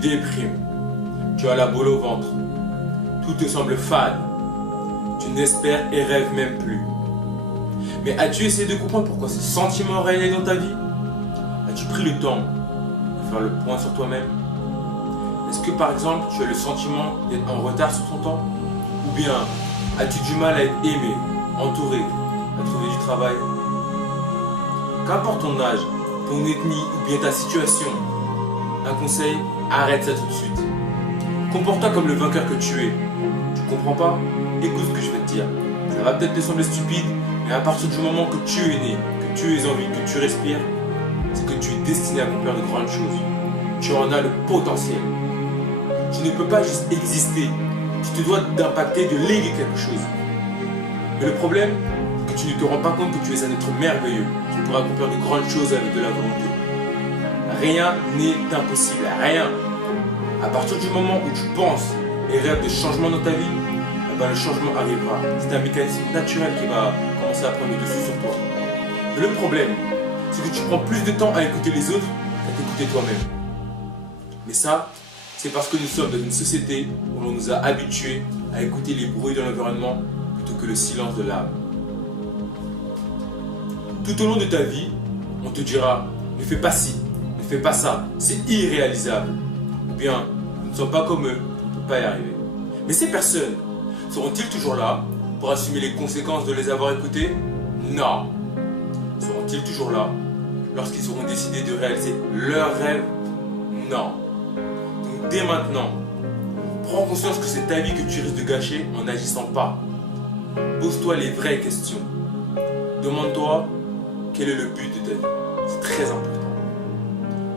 déprimes. Tu as la boule au ventre. Tout te semble fade. Tu n'espères et rêves même plus. Mais as-tu essayé de comprendre pourquoi ce sentiment réel dans ta vie? As-tu pris le temps de faire le point sur toi-même? Est-ce que par exemple tu as le sentiment d'être en retard sur ton temps? Ou bien as-tu du mal à être aimé, entouré, à trouver du travail? Qu'importe ton âge, ton ethnie ou bien ta situation, un conseil, arrête ça tout de suite. Comporte-toi comme le vainqueur que tu es. Tu comprends pas? Écoute ce que je vais te dire. Ça va peut-être te sembler stupide, mais à partir du moment que tu es né, que tu es en vie, que tu respires, c'est que tu es destiné à accomplir de grandes choses. Tu en as le potentiel. Tu ne peux pas juste exister. Tu te dois d'impacter, de léguer quelque chose. Mais le problème, c'est que tu ne te rends pas compte que tu es un être merveilleux. Tu pourras accomplir de grandes choses avec de la volonté. Rien n'est impossible, rien. À partir du moment où tu penses et rêves de changement dans ta vie, eh ben le changement arrivera. C'est un mécanisme naturel qui va commencer à prendre le dessus sur toi. Mais le problème, c'est que tu prends plus de temps à écouter les autres qu'à t'écouter toi-même. Mais ça, c'est parce que nous sommes dans une société où l'on nous a habitués à écouter les bruits de l'environnement plutôt que le silence de l'âme. Tout au long de ta vie, on te dira « ne fais pas ci, ne fais pas ça, c'est irréalisable ». Ou bien « nous ne sommes pas comme eux, on ne peut pas y arriver ». Mais ces personnes, seront-ils toujours là pour assumer les conséquences de les avoir écoutés? Non. Seront-ils toujours là lorsqu'ils auront décidé de réaliser leurs rêves? Non. Donc dès maintenant, prends conscience que c'est ta vie que tu risques de gâcher en n'agissant pas. Pose-toi les vraies questions. Demande-toi quel est le but de ta vie. C'est très important.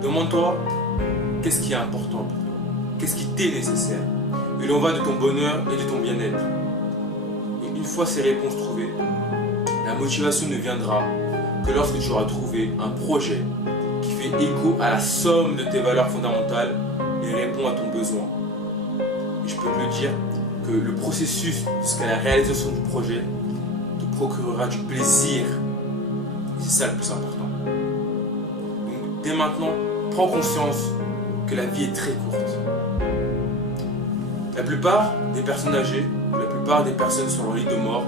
Demande-toi qu'est-ce qui est important pour toi. Qu'est-ce qui t'est nécessaire. Il en va de ton bonheur et de ton bien-être. Et une fois ces réponses trouvées, la motivation ne viendra que lorsque tu auras trouvé un projet qui fait écho à la somme de tes valeurs fondamentales et répond à ton besoin. Et je peux te le dire que le processus jusqu'à la réalisation du projet te procurera du plaisir. Et c'est ça le plus important. Donc dès maintenant, prends conscience que la vie est très courte. La plupart des personnes âgées, la plupart des personnes sur leur lit de mort,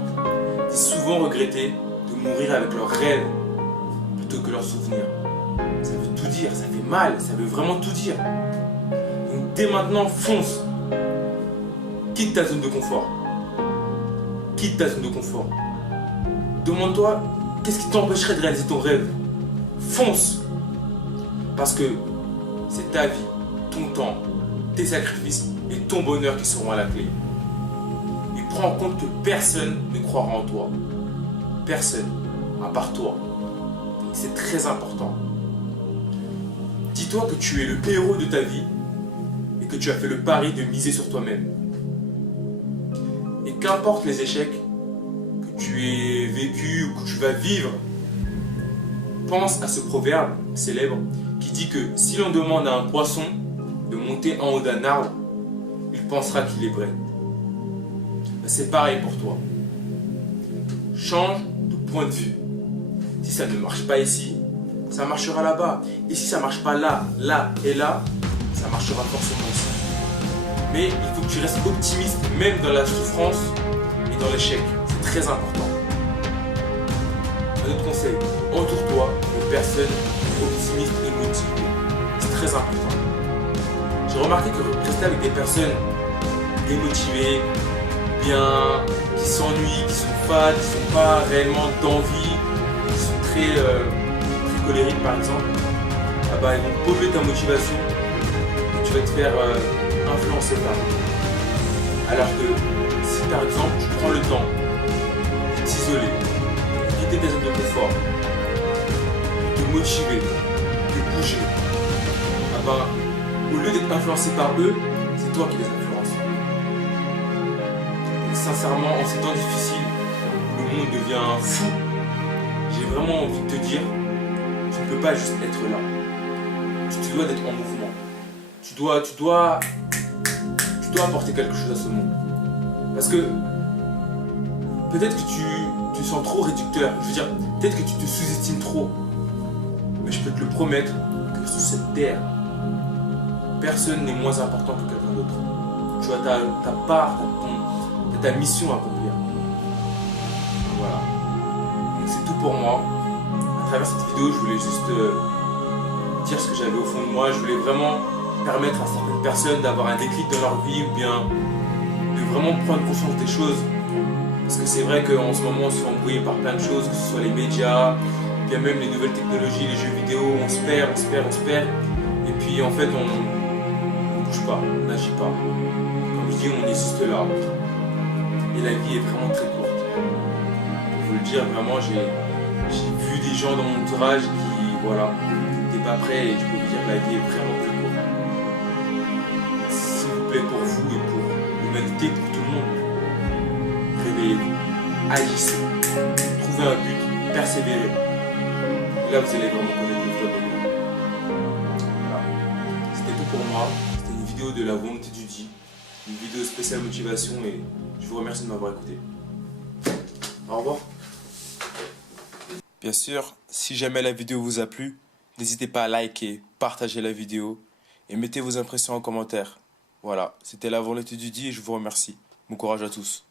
disent souvent regretter de mourir avec leurs rêves plutôt que leurs souvenirs. Ça veut tout dire, ça fait mal, ça veut vraiment tout dire. Donc dès maintenant, fonce. Quitte ta zone de confort. Quitte ta zone de confort. Demande-toi, qu'est-ce qui t'empêcherait de réaliser ton rêve? Fonce. Parce que c'est ta vie, ton temps, tes sacrifices et ton bonheur qui seront à la clé. Et prends en compte que personne ne croira en toi. Personne, à part toi. C'est très important. Dis-toi que tu es le héros de ta vie et que tu as fait le pari de miser sur toi-même. Et qu'importe les échecs que tu aies vécus ou que tu vas vivre, pense à ce proverbe célèbre qui dit que si l'on demande à un poisson de monter en haut d'un arbre, il pensera qu'il est vrai. C'est pareil pour toi. Change de point de vue. Si ça ne marche pas ici, ça marchera là-bas. Et si ça ne marche pas là, là et là, ça marchera forcément ici. Mais il faut que tu restes optimiste même dans la souffrance et dans l'échec. C'est très important. Un autre conseil, entoure-toi de personnes optimistes et motivées. C'est très important. J'ai remarqué que rester avec des personnes démotivées, bien, qui s'ennuient, qui sont fades, qui ne sont pas réellement d'envie, qui sont très colériques par exemple, ah bah, ils vont paumer ta motivation et tu vas te faire influencer par eux. Alors que si par exemple tu prends le temps de t'isoler, de quitter tes zones de confort, de te motiver, de bouger, ah bah, au lieu d'être influencé par eux, c'est toi qui les influences. Et sincèrement, en ces temps difficiles, où le monde devient fou, j'ai vraiment envie de te dire, tu ne peux pas juste être là. Tu te dois d'être en mouvement. Tu dois apporter quelque chose à ce monde. Parce que peut-être que tu te sens trop réducteur. Je veux dire, peut-être que tu te sous-estimes trop. Mais je peux te le promettre que sur cette terre, personne n'est moins important que quelqu'un d'autre. Tu as ta part, ta mission à accomplir. Voilà. Donc c'est tout pour moi. À travers cette vidéo, je voulais juste dire ce que j'avais au fond de moi. Je voulais vraiment permettre à certaines personnes d'avoir un déclic dans leur vie ou bien de vraiment prendre conscience des choses. Parce que c'est vrai qu'en ce moment, on se fait embrouiller par plein de choses, que ce soit les médias, bien même les nouvelles technologies, les jeux vidéo, on se perd. Et puis en fait, on ne bouge pas, on n'agit pas. Comme je dis, on est juste là. Et la vie est vraiment très courte. Pour vous le dire, vraiment, j'ai vu des gens dans mon entourage qui, voilà, n'étaient pas prêts et je peux vous dire que la vie est vraiment très courte. S'il vous plaît, pour vous et pour l'humanité, pour tout le monde, réveillez-vous, agissez, trouvez un but, persévérez. Et là, vous allez vraiment connaître le vrai bonheur. Voilà. C'était tout pour moi. C'était une vidéo de la volonté du dit. Une vidéo spéciale motivation et je vous remercie de m'avoir écouté. Au revoir. Bien sûr, si jamais la vidéo vous a plu, n'hésitez pas à liker, partager la vidéo et mettez vos impressions en commentaire. Voilà, c'était la volonté du dit et je vous remercie. Bon courage à tous.